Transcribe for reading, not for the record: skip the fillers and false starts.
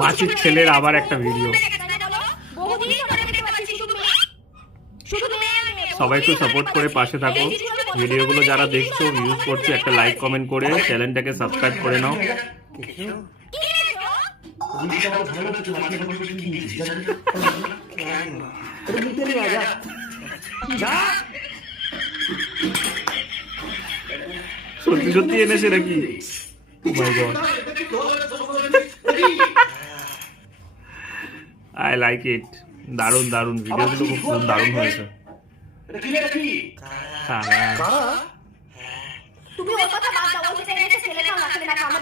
মাসির ছেলের আবার একটা ভিডিও। সবাই একটু সাপোর্ট করে পাশে থাকো। ভিডিওগুলো যারা দেখছো, ইউজ করছো, একটা লাইক কমেন্ট করে চ্যানেলটাকে সাবস্ক্রাইব করে নাও। সত্যি সত্যি এনেছে নাকি? I like it. দারুণ দারুণ ভিডিওগুলো, খুব দারুণ হয়েছে। তুমি ওর কথা বাদ দাও, ওর ছেলে ছেলেটা না ছেলে না